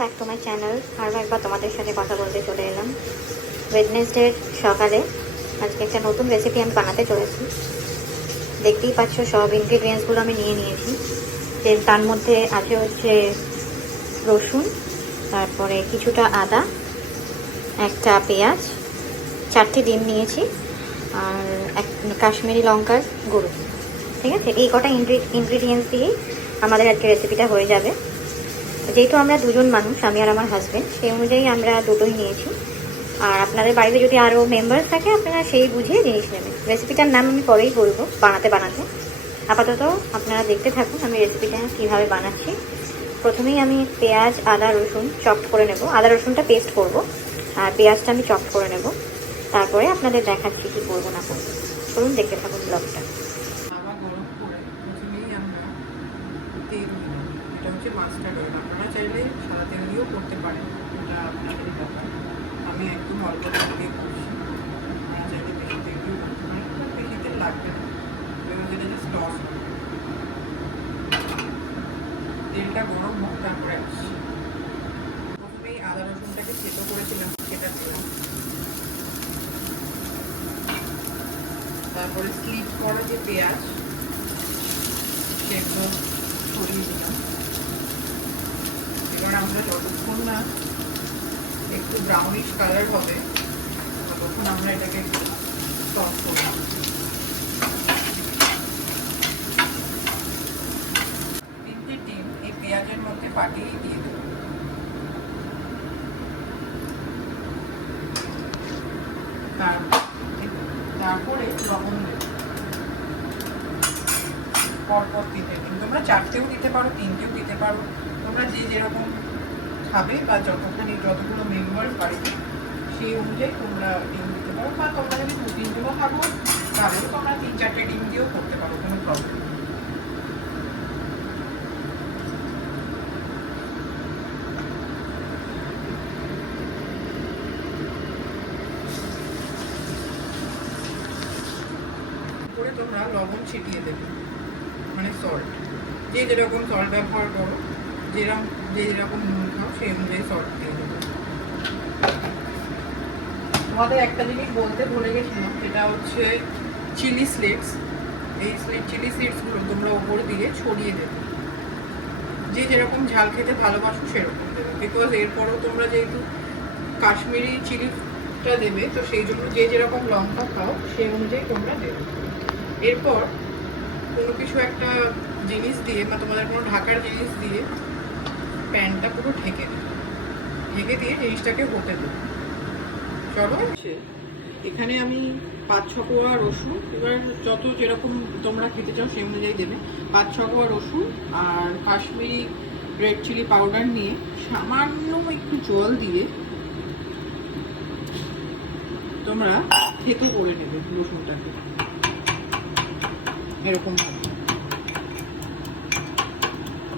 Back to my channel. আরও একবার তোমাদের সাথে কথা বলতে চলে এলাম। ওয়েডনেসডের সকালে আজকে একটা নতুন রেসিপি আমি বানাতে চলেছি। দেখতেই পাচ্ছ সব ইনগ্রিডিয়েন্টসগুলো আমি নিয়ে নিয়েছি। তার মধ্যে আছে হচ্ছে রসুন, তারপরে কিছুটা আদা, একটা পেঁয়াজ, 4টে ডিম নিয়েছি, আর এক কাশ্মীরি লঙ্কার গুঁড়ো। ঠিক আছে, এই কটা ইনগ্রিডিয়েন্টস দিয়েই আমাদের আজকে রেসিপিটা হয়ে যাবে। যেহেতু আমরা দুজন মানুষ, আমি আর আমার হাজব্যান্ড, সেই অনুযায়ী আমরা দুটোই নিয়েছি। আর আপনাদের বাড়িতে যদি আরও মেম্বার্স থাকে আপনারা সেই বুঝিয়ে জিনিস নেবেন। রেসিপিটার নাম আমি পরেই বলবো বানাতে। আপাতত আপনারা দেখতে থাকুন আমি রেসিপিটা কীভাবে বানাচ্ছি। প্রথমেই আমি পেঁয়াজ, আদা, রসুন চপড করে নেব। আদা রসুনটা পেস্ট করব, আর পেঁয়াজটা আমি চপড করে নেব। তারপরে আপনাদের দেখাচ্ছি কী করবো না করবো। চলুন দেখতে থাকুন ব্লগটা। এটা হচ্ছে মাস্টার্ড অয়েল। আপনারা চাইলে সাদা তেল দিয়েও করতে পারেন, এটা আপনাদেরই ব্যাপার। আমি একদম অল্প তেল দিয়ে করছি। আপনারা চাইলে বেশি তেল দিয়েও করতে পারেন, বেশি তেল লাগবে না, এবং যেটা জাস্ট টস হবে। তেলটা গরম হোক, তারপরে আসছি। প্রথমেই আদা রসুনটাকে থেতো করেছিলাম, সেটা দিলাম। তারপরে স্লিপ করা যে পেঁয়াজ, সেগুলো ছড়িয়ে দিলাম। এবার আমরা যতক্ষণ না একটু ব্রাউনিশ কালার হবে ততক্ষণ আমরা এটাকে টস করব। তিনটে ডিম এই পেঁয়াজের মধ্যে ফাটিয়ে দিয়ে দেব। তারপরে লবণ দেব পরপর 3টে ডিম। তোমরা 4টেও দিতে পারো, 3টেও দিতে পারো, তোমরা যে যেরকম খাবে বা যতগুলো মেম্বার বাড়িতে সেই অনুযায়ী তোমরা ডিম দিতে পারো, বা তোমরা যদি 2-3টেও খাবো তাহলেও তোমরা 3-4টে ডিম দিয়েও করতে পারো, কোনো প্রবলেম নেই। করে তোমরা লবণ ছিটিয়ে দেবে, মানে সল্ট, যে যেরকম সল্ট ব্যবহার করো, যে যেরকম নুন খাও সেই অনুযায়ী সল্ট দিয়ে দেবে। তোমাদের একটা জিনিস বলতে ভুলে গেছিলাম, সেটা হচ্ছে চিলি স্লিডস। এই চিলি স্লিডসগুলো তোমরা ওপর দিয়ে ছড়িয়ে দেবে, যে যেরকম ঝাল খেতে ভালোবাসো সেরকম দেবে। বিকজ এরপরও তোমরা যেহেতু কাশ্মীরি চিলিটা দেবে, তো সেই জন্য যে যেরকম লঙ্কা খাও সেই অনুযায়ী তোমরা দেবে। এরপর কোনো কিছু একটা জিনিস দিয়ে বা তোমাদের কোনো ঢাকার জিনিস দিয়ে প্যানটা পুরো ঢেকে দিয়ে জিনিসটাকে হতে দেবে। চলো, এখানে আমি 5-6 কোয়া রসুন, এবার যত যেরকম তোমরা খেতে চাও সেই অনুযায়ী দেবে। 5-6 কোয়া রসুন আর কাশ্মীরি রেড চিলি পাউডার নিয়ে সামান্য একটু জল দিয়ে তোমরা থেতো করে নেবে রসুনটাকে এরকম ভাবে।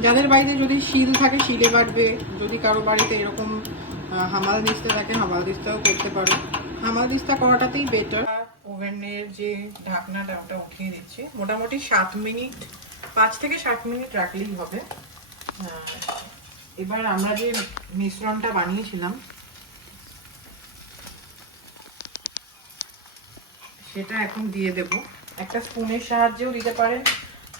যাদের বাড়িতে যদি শিল থাকে শিলে বাটবে, যদি কারো বাড়িতে এরকম হামাল দিস্তা থাকে হামাল দিস্তাও করতে পারো। হামাল দিস্তা করাটাতেই বেটার। ওভেনের যে ঢাকনাটা ওটা উঠিয়ে দিচ্ছি। মোটামুটি 7 মিনিট, 5 থেকে 7 মিনিট রাখলেই হবে। এবার আমরা যে মিশ্রণটা বানিয়েছিলাম সেটা এখন দিয়ে দেব। একটা স্পুনের সাহায্যেও দিতে পারেন,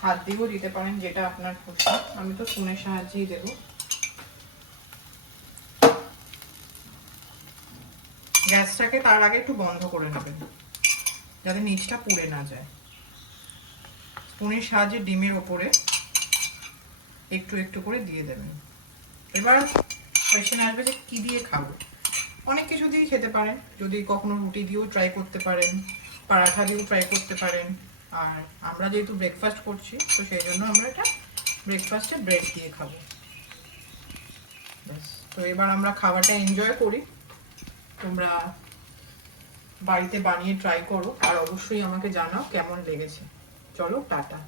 হাত দিয়েও দিতে পারেন, যেটা আপনার খুশি। আমি তো স্পুনের সাহায্যেই দেব। গ্যাসটাকে তার আগে একটু বন্ধ করে নেবেন, যাতে নিচটা পুড়ে না যায়। স্পুনের সাহায্যে ডিমের ওপরে একটু একটু করে দিয়ে দেবেন। এবার কোয়েশ্চেন আসবে যে কি দিয়ে খাবো। অনেক কিছু দিয়ে খেতে পারেন, যদি কখনো রুটি দিয়েও ট্রাই করতে পারেন, পরাঠা দিয়েও ট্রাই করতে পারেন। আর আমরা যেহেতু ব্রেকফাস্ট করছি, তো সেই জন্য আমরা এটা ব্রেকফাস্টে ব্রেড দিয়ে খাবো। তো এবার আমরা খাবারটা এনজয় করি। তোমরা বাড়িতে বানিয়ে ট্রাই করো, আর অবশ্যই আমাকে জানাও কেমন লেগেছে। চলো, টাটা।